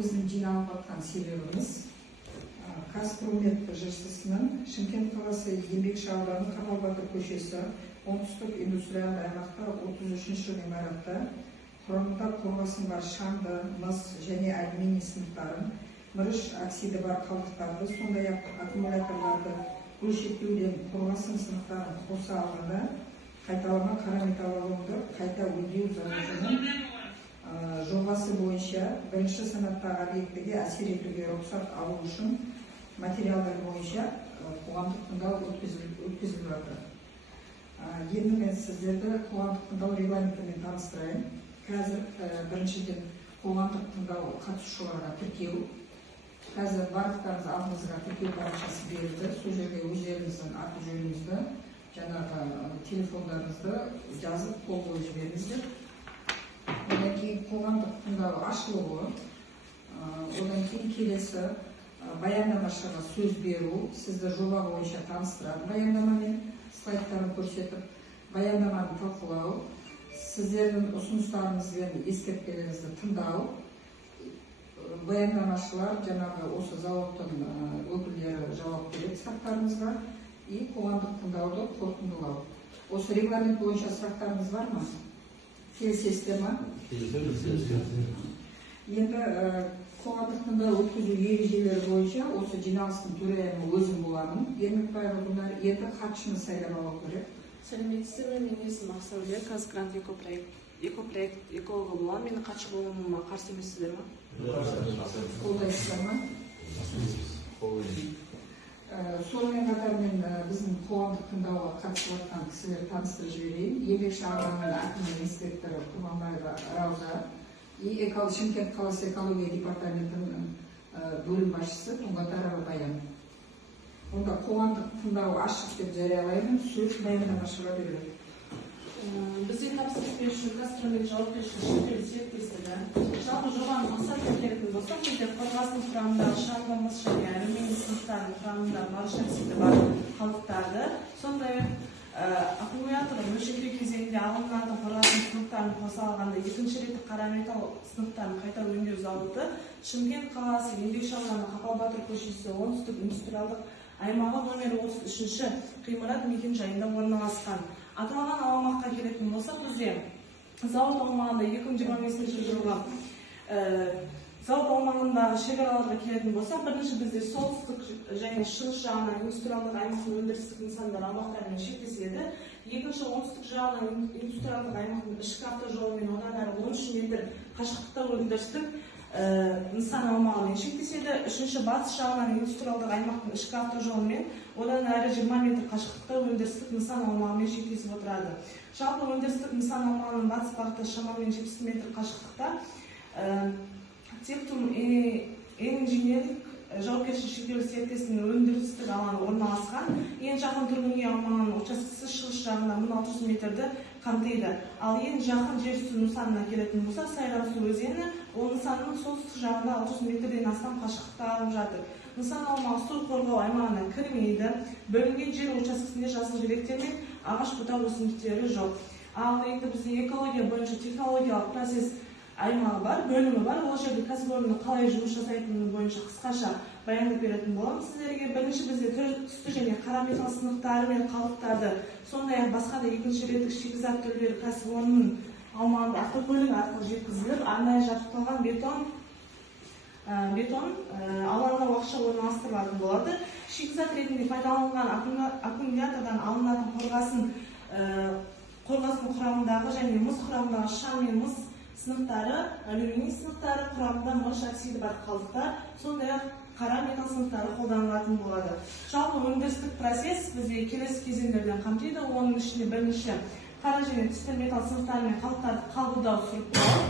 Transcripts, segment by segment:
біздің жиналып жатқан себебіміз Қазпромет ЖСС-нің Шымкент қаласы еңбекші ауданы Қапалбатыр көшесі оңтүстік индустриалды аймақта 33-ші ғимаратта құрамында қорғасын бар шаңды, мыс және алюминий сынықтарын, мырыш оксиді бар қалдықтарды, сондай-ақ аккумуляторларды бөлшектеуден қорғасын сынықтарын қоса алғанда қайталама қара металлоломды қайта өңдеу заводының жобасы бойынша бірінші санаттағы объектіге әсер етуге рұқсат алу үшін материалдар бойынша қоғамдық тыңдау өткізіліп жатыр. Енді мен сіздерді қоғамдық тыңдау регламентімен таныстырайын. Қазір біріншіден қоғамдық тыңдау қатысушыларға тіркеу. Қазір барлықтарыңыз алдыңызға тіркеу парақшасы берілді. Сол жерге өздеріңіздің аты жөніңізді, жаңағы телефондарыңызды жазып қол қойып жіберіңіздер. Одан кейін қоғамдық тыңдау ашылуы, одан кейін келесі баяндамашыға сөз беру, сізді жоба бойынша таныстырады баяндамамен, слайдтарын көрсетіп, баяндаманы талқылау, сіздердің ұсыныстарыңыз бен ескертпелеріңізді тыңдау, баяндамашылар жаңағы осы заводтың өкілдері жауап береді сұрақтарыңызға и қоғамдық тыңдауды қорытындылау. Осы регламент бойынша сұрақтарыңыз бар ма? Келісесіздер ма? Енді қоғамдық тыңдау өткізу ережелері бойынша осы жиналыстың төрайымы өзім боламын. Ермекбаева Гүлнар, енді хатшыны сайлап алу керек. Сәлеметсіздер ме? Менің есімім Ақсәуле, Қазгрант экопроект экологы боламын. Мені хатшы болуыма қарсы емессіздер ме? Қолдайсыздар ма? Сонымен қатар мен біздің қоғамдық тыңдауға қатысып жатқан кісілерді таныстырып жіберейін. Еңбекші ауданының әкімінің инспекторы Құрманбаева Рауза и Шымкент қаласы экология департаментінің бөлім басшысы Тұңғатарова Баян. Онда қоғамдық тыңдау ашық деп жариялаймын. Сөз баяндамашыға беріледі. Бізде тапсырыс беруші Қазпромет жауапкершілігі шектеулі серіктестігі. Жалпы жобаның мақсатын келетін болсақ, бізде қорғасын құрамындағы шаңды, мыс және алюминий сынықтардың құрамындағы мырыш оксиді бар қалдықтарды, сондай-ақ аккумулятор бөлшектеу кезеңінде алынатын қорғасын сынықтарын қоса алғанда екінші реттік қара металл сынықтарын қайта өңдеу зауыты Шымкент қаласы еңбекші ауданы Қапалбатыр көшесі оңтүстік индустриалдық аймағы номер 33-ші ғимарат мекен-жайында орналасқан. Аталған аумаққа келетін болсақ, бізде зауыт аумағында 2025 жылғы зауыт аумағындағы шекараларға келетін болсақ, бірінші бізде солтүстік және шығыс жағынан индустриалдық аймақтың өндірістік нысандар аумақтарымен шектеседі. Екінші оңтүстік жағынан индустриалдық аймақтың ішкі автожолымен одан әрі 13 метр қашықтықта өндірістік нысан аумағымен шектеседі. Үшінші батыс жағынан индустриалдық аймақтың ішкі автожолымен одан әрі 20 метр қашықтықта өндірістік нысан аумағымен шектесіп отырады. Жалпы өндірістік нысан аумағының батыс бағыты шамамен 70 метр қашықтықта Тектум инженерлік жауапкершілігі шектеулі серіктестігінің өндірістік алаңы орналасқан. Ең жақын тұрғын үй аумағының учаскесі шығыс жағында 1600 метрді қамтиды. Ал ең жақын жер үсті нысанына келетін болса, Сайрасу өзені, ол нысанның солтүстік жағында 600 метрден астам қашықтықта алып жатыр. Нысан аумағы су қорғау аймағына кірмейді. Бөлінген жер учаскесінде жасыл желектер мен ағаш бұта өсімдіктері жоқ. Ал енді бізде экология бойынша технологиялық процесс аймағы бар, бөлімі бар. Ол жерде кәсіпорынның қалай жұмыс жасайтыны бойынша қысқаша баяндап беретін боламын сіздерге. Бірінші бізде түсті және қара металл сынықтары мен қалдықтарды, сондай-ақ басқа да екінші реттік шикізат түрлері кәсіпорынның аумағында автокөлік арқылы жеткізіліп, арнайы жабдықталған бетон алаңына уақытша орналастырылатын болады. Шикізат ретінде пайдаланылған аккумулятордан алынатын қорғасын құрамындағы және мыс құрамындағы шаң мен мыс сынықтары, алюминий сынықтары, құрамында мырыш оксиді бар қалдықтар, сондай-ақ қара металл сынықтары қолданылатын болады. Жалпы өндірістік процесс бізде келесі кезеңдерден қамтиды. Оның ішінде бірінші қара және түсті металл сынықтары мен қалдықтарды қабылдау, сұрыптау,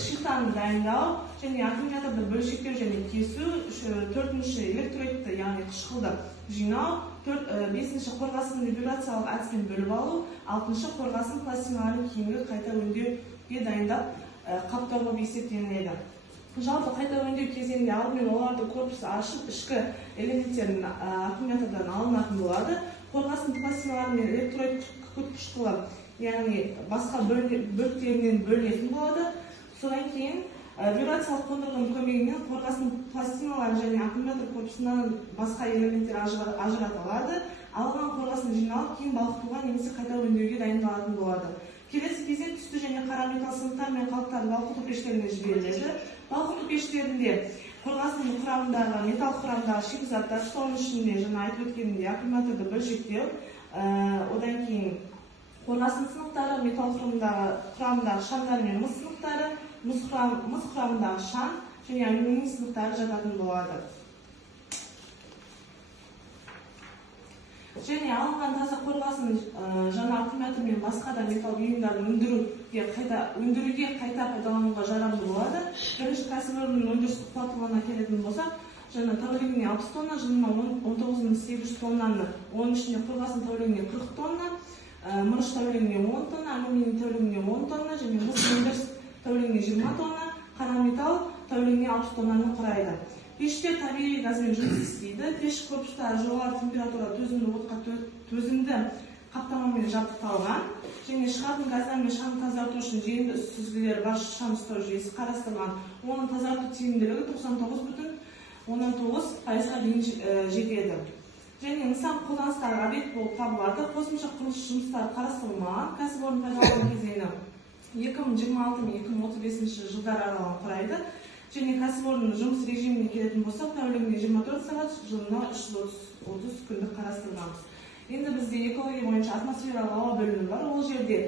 шихтаны дайындау және аккумуляторды бөлшектеу және кесу, төртінші электролитті, яғни қышқылды жинау, бесінші қорғасын вибрациялық әдіспен бөліп алу, алтыншы қорғасын пластиналары киімге қайта өңдеуге дайындап қаптау болып есептелінеді. Жалпы қайта өңдеу кезеңінде алдымен оларды корпусы ашып, ішкі элементтерін аккумулятордан алынатын болады. Қорғасын пластиналары мен электролит қышқылы, яғни басқа бөліктерінен бөлінетін болады. Содан кейін вибрациялық қондырғының көмегімен қорғасын пластиналары және аккумулятор корпусынан басқа элементтер ажыратылады. Алынған қорғасын жиналып, кейін балқытуға немесе қайта өңдеуге дайындалатын болады. Келесі кезек түсті және қара металл сынықтар мен қалдықтар балқыту пештеріне жіберіледі. Балқыту пештерінде қорғасынның құрамындағы металл құрамындағы шикізаттар, соның ішінде жаңа айтып өткенімдей аккумуляторды бөлшектеу, одан кейін қорғасын сынықтары, металл құрамындағы шамдар мен мыс сынықтары, мыс құрамындағы шам және алюминий сынықтары жататын болады. Және алынған таза қорғасын жаңа аккумулятор мен басқа да металл бұйымдарын өндіруге қайта пайдалануға жарамды болады. Бірінші кәсіпорынның өндірістік қуаттылығына келетін болсақ, жаңа тәулігіне 60 тонна, жылына 19.800 тоннаны, оның ішінде қорғасын тәулігіне 40 тонна, мырыш тәулігіне 10 тонна, алюминий тәулігіне 10 тонна және мыс өндіріс тәулігіне 20 тонна, қара металл тәулігіне 60 тоннаны құрайды. Пештер табиғи газбен жұмыс істейді. Пеш корпустары жоғары температура төзімді отқа төзімді қаптамамен жабдықталған және шығатын газдар мен шамды тазарту үшін жеңді үст сүзгілері бар шам ұстау жүйесі қарастырылған. Оның тазарту тиімділігі 99,9%-ға дейін жетеді. Және нысан қолданыстағы объект болып табылады. Қосымша құрылыс жұмыстары қарастырылмаған. Кәсіпорын пайдалану кезеңі 2026 мен 2035 жылдар аралығын құрайды. Және кәсіпорынның жұмыс режиміне келетін болсақ, тәулігіне 24 сағат, жылына 330 күндік қарастырғанбыз. Енді бізде экология бойынша атмосфералық ауа бөлімі бар. Ол жерде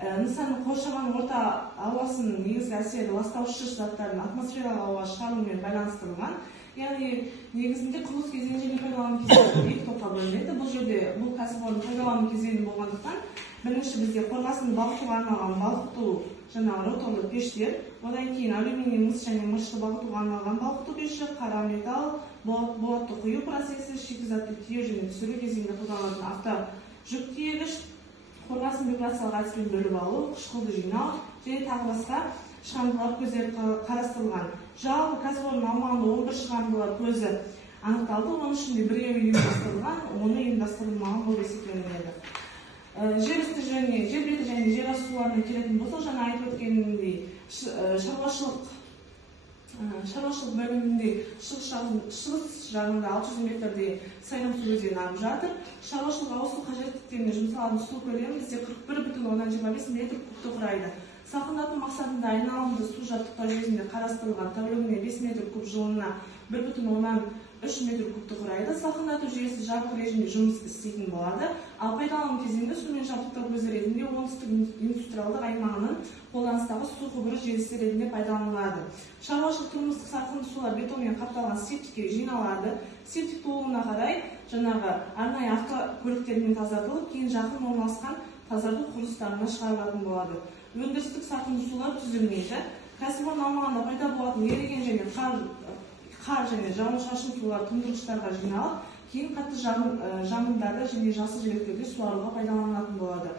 нысанның қоршаған орта ауасының негізгі әсері ластаушы заттардың атмосфералық ауаға шығаруымен байланыстырылған. Яғни негізінде құрылыс кезеңі және пайдалану кезеңі екі топқа бөлінеді. Бұл жерде бұл кәсіпорын пайдалану кезеңі болғандықтан, бірінші бізде қорғасын балқытуға арналған балқыту жаңағы роторлы пештер, одан кейін алюминий, мыс және мырышты балқытуға арналған балқыту пеші, қара металл, болатты құю процесі, шикізатты тиеу және түсіру кезеңінде қолданылатын автожүк тиегіш, қорғасын вибрациялық әдіспен бөліп алу, қышқылды жинау және тағы басқа шығарындылар көздері қарастырылған. Жалпы кәсіпорын аумағында 11 шығарындылар көзі анықталды, оның ішінде біреуі ұйымдастырылған, оны ұйымдастырылмаған болып есептелінеді. Жер үсті және жер беті және жер асты суларына келетін болсақ, жаңа айтып өткенімдей шаруашылық бөлімінде шығыс жағында 600 метрдей Сайрам су өзені ағып жатыр. Шаруашылық ауыз су қажеттіліктеріне жұмсалатын су көлемі бізде 41,25 метр кубті құрайды. Салқындату мақсатында айналымды су жабдықтау жүйесінде қарастырылған тәулігіне 5 метр куб, жылына 1,3 метр кубті құрайды. Салқындату жүйесі жабық режимде жұмыс істейтін болады. Ал пайдалану кезеңінде сумен жабдықтау көзі ретінде оңтүстік индустриалдық аймағының қолданыстағы су құбыры желісі ретінде пайдаланылады. Шаруашылық тұрмыстық сарқынды сулар бетонмен қапталған септикке жиналады. Септик толуына қарай жаңағы арнайы автокөліктермен тазартылып, кейін жақын орналасқан тазарту құрылыстарына шығарылатын болады. Өндірістік сарқынды сулар түзілмейді. Кәсіпорын аумағында пайда болатын еріген және қар және жауын-шашын сулар тұндырғыштарға жиналып, кейін қатты жабындарды және жасыл желектерде суаруға пайдаланылатын болады.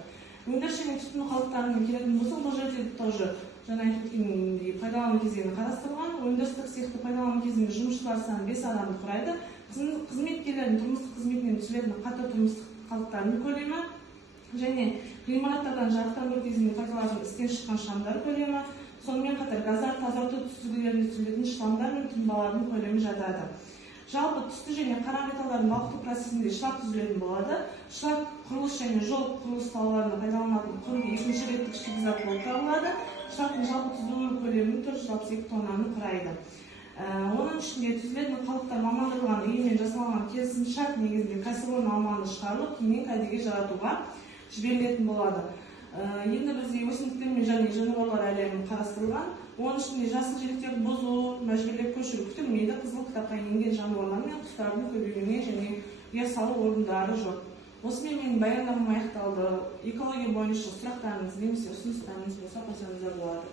Өндіріс және тұтыну қалдықтарымен келетін болсақ, бұл жерде тоже жаңа айтып өткенімдей пайдалану кезеңі қарастырылған. Өндірістік цехты пайдалану кезінде жұмысшылар саны 5 адамды құрайды. Қызметкерлердің тұрмыстық қызметінен түсілетін қатты тұрмыстық қалдықтардың көлемі және ғимараттардан жарықтандыру кезінде пайдаланылатын істен шыққан шамдар көлемі, сонымен қатар газдар тазарту сүзгілерінде түсірілетін шландар мен тұнбалардың көлемі жатады. Жалпы түсті және қара металлардың балқыту процесінде шлак түзілетін болады. Шлак құрылыс және жол құрылыс салаларында пайдаланылатын құр екінші реттік шикізат болып табылады. Шлактың жалпы түзілу көлемі 462 тоннаны құрайды. Оның ішінде түзілетін қалдықтар мамандырылған ұйыммен жасалған келісімшарт негізінде кәсіпорын аумағында шығарылып, кейіннен кәдеге жаратуға жіберілетін болады. Енді бізде өсімдіктер және жануарлар әлемі қарастырылған. Оның ішінде жасыл желектерді бұзу, мәжбүрлеп көшіру күтілмейді. Қызыл кітапқа енген жануарлар мен құстардың көбеюіне және ұя салу орындары жоқ. Осымен менің баяндамам аяқталды. Экология бойынша сұрақтарыңыз немесе ұсыныстарыңыз болса қосаңыздар болады.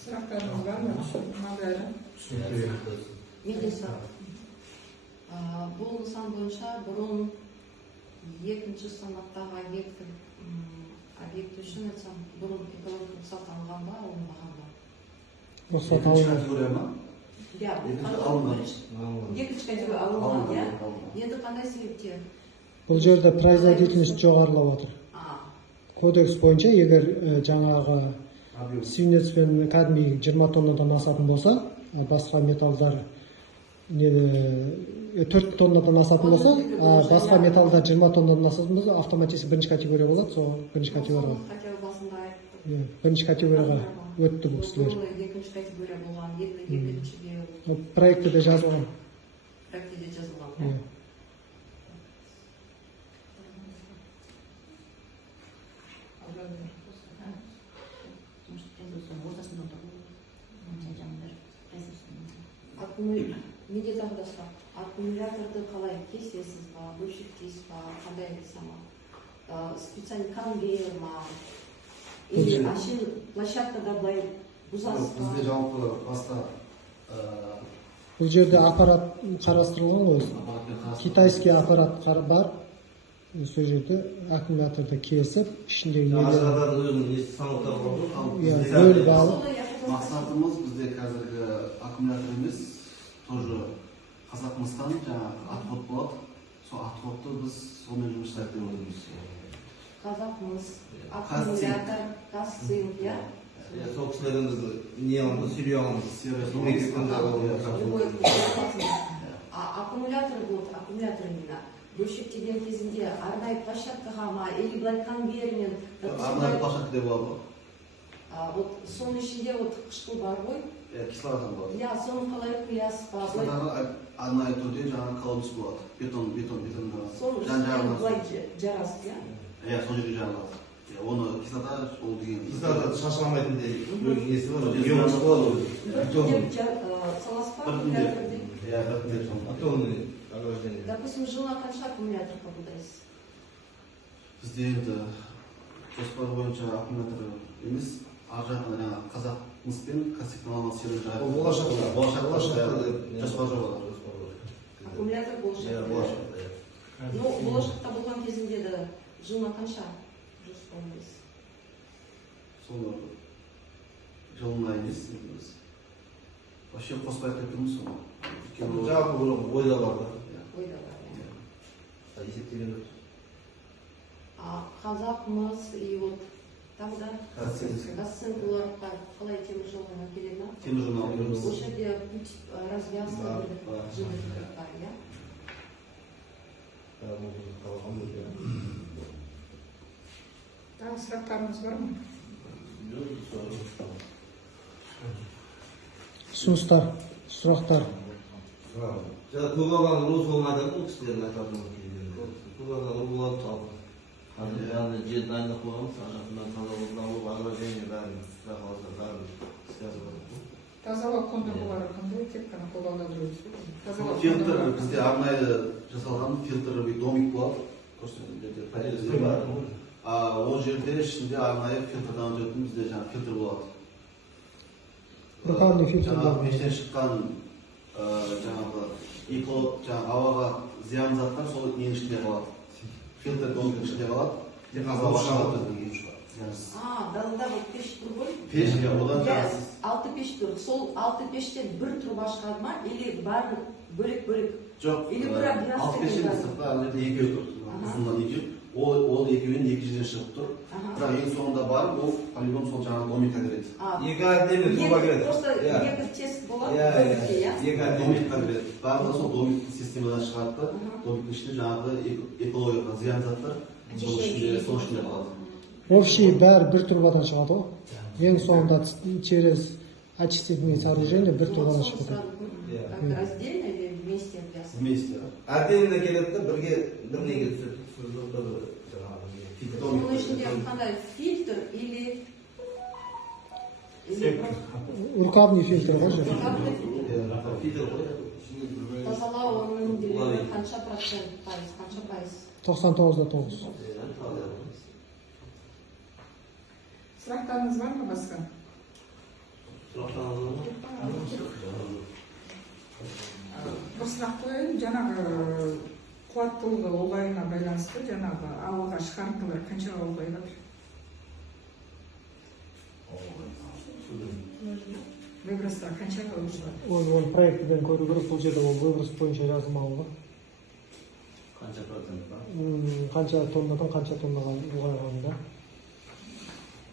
Сұрақтарыңыз бар ма? Бұл нысан бойынша бұрын екінші санаттағы объект үшін айтсам, бұрын экологиялық рұқсат алынған ба, алынбаған ба? Рұқсат алынған. Екінші категория алынған, енді қандай себептер? Бұл жерде производительность жоғарылап отыр. Кодекс бойынша егер жаңағы свинец пен кәдімгі 20 тоннадан асатын болса, басқа металдар 4 тоннадан асатын болса, басқа металдар 20 тоннадан асатын болса, автоматически бірінші категория болады, сол бірінші категорияға. Хотя басында айттым. Бірінші категорияға өтті бұл кісілер. Екінші категория болған, екіншіде Проектіде жазылған. проектіде жазылған. Неге тағы да сұрақ? Аккумуляторды қалай кесесіз ба, бөлшектейсіз ба, қандай специальный конвейер ма? Или ашын площадкада былай бұзасыз ба? Бізде жалпы баста Бұл жерде аппарат қарастырылған ғой. Китайский аппарат бар. Сол жерде аккумуляторды кесіп, ішіндегі бөліп алып. мақсатымыз бізде қазіргі аккумулятор емес, тоже қазақмыстан жаңағы отход болады. Сол отходты біз сонымен жұмыс жасап отырмыз. Қазақмыс, аккумулятор, казцинк, иә? Сол кісілерден біз не аламыз, сүйрей аламыз. Аккумулятор болады, аккумулятор именно. Бөлшектеген кезінде арнайы площадкаға ма, или былай конвейермен. Арнайы площадка деп болады. Вот соның ішінде вот қышқыл бар ғой. Кислород болады. Иә, соны қалай құясыз ба? Кислородтағы арнайы түрде жаңағы колодец болады. Бетон. Соны ішінде былай жарасыз, иә? Иә, сол жерге жарылады. Оны кислота ол деген. Кислород шашыламайтындай несі бар, еміс болады. Салас па аккумуляторды? Иә, біртіндеп Атомный ограждение. Допустим, жылына қанша аккумулятор қабылдайсыз? Бізде енді жоспар бойынша аккумулятор емес, ар жағында жаңағы қазақмыс пен казтехнологиялық сервер жағы. Болашақта жоспар жобалар. Аккумулятор болашақта. Болашақта. Ну, болашақта болған кезінде де жылына қанша жоспарлайсыз? Соны жылына емес, вообще қоспай кетеміз соны. Жалпы бір ойда бар да. Ойда бар, иә. Есептеген өтті. Қазақмыс и вот тағы да Казцинк оларға қалай темір жолына келеді ма? темір жолына келеміз. Ол жерде путь развязка жылы бар, иә? Тағы сұрақтарыңыз бар ма? Ұсыныстар, сұрақтар. Көп алған ұлы жолын айтады бұл кісілердің айтатын көп алған ұлы болады талып. Қазір яғни жер дайындық қойғанбыз, ағашынан таза болсын алып, ограждение бәрін, жағаласа бәрін істязып отыр. Тазалау қондырғылары қандай? Тек қана қолдауда жүреді. Фильтр бізде арнайы жасалған фильтр домик болады. Ол жерде ішінде арнайы фильтрдан өтетін бізде жаңағы фильтр болады. Рухани фильтр жаңағы бар. пештен шыққан жаңағы ауаға зиян заттар сол нең ішінде қалады. Фильтр домиктің ішінде қалады. Далында бұл пеш тұр ғой? Пеш, одан жағасыз. 6 пеш тұр. Сол 6 пештен бір труба шығады ма? Или бәрі бөлек-бөлек? Жоқ, 6 пештен сыртта екеу тұр. Ұзыннан екеу. Ол екеуінен екі жерден шығып тұр. Бірақ ең соңында барып, ол полигон сол жаңағы домикқа кіреді. Екі отдельный труба кіреді. Просто екі тест болады, иә? Екі домикқа кіреді. Барлығы сол домиктің системадан шығарды. Домиктің ішінде жаңағы экологияға зиян заттар сол ішінде қалады. Общий бәрі бір турбадан шығады ғой. Ең соңында через очистительное сооружение бір турбадан шығады. Раздельно или вместе обвязаны? Вместе. Отдельно келеді де бірге бір неге түседі. Оның ішінде қандай фильтр или Рукавный фильтр ғой же. тазалау өнімділігі қанша процент, қанша пайыз? 99,9. Сұрақтарыңыз бар ма басқа? Бір сұрақ қояйын, жаңағы қуаттылығы ұлғаюына байланысты жаңағы ауаға шығарындылар қаншаға ұлғайып жатыр? Выбростар қаншаға ұлғайды? Оны проектіден көру керек, бұл жерде ол выброс бойынша жазылмаған ғой. Қанша процент ба? Қанша тоннадан қанша тоннаға ұлғайғанында.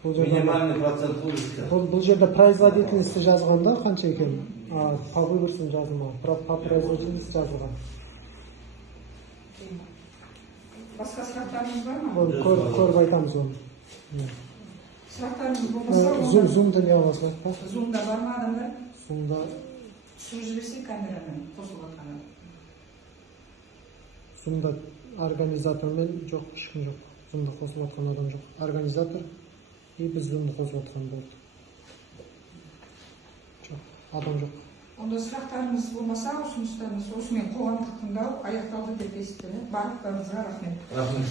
Минимальный процент будет. Бұл жерде производительности жазған да, қанша екен? По выборсам жазылмаған, по производительности жазылған. Басқа сұрақтарыңыз бар ма? Көріп айтамыз оны. Сұрақтарыңыз болмаса, Зумда не аласыз ба? Зумда бар ма адамдар? Зумда Түсіріп жіберсек камерамен қосылып жатқаны. Зумда организатормен жоқ, ешкім жоқ. Зумда қосылып жатқан адам жоқ. Организатор и біз зумда қосылып жатқан болды. Жоқ, адам жоқ. Онда сұрақтарыңыз болмаса, ұсыныстарыңыз осымен қоғамдық тыңдау аяқталды деп естіледі. Барлықтарыңызға рахмет. Рахмет.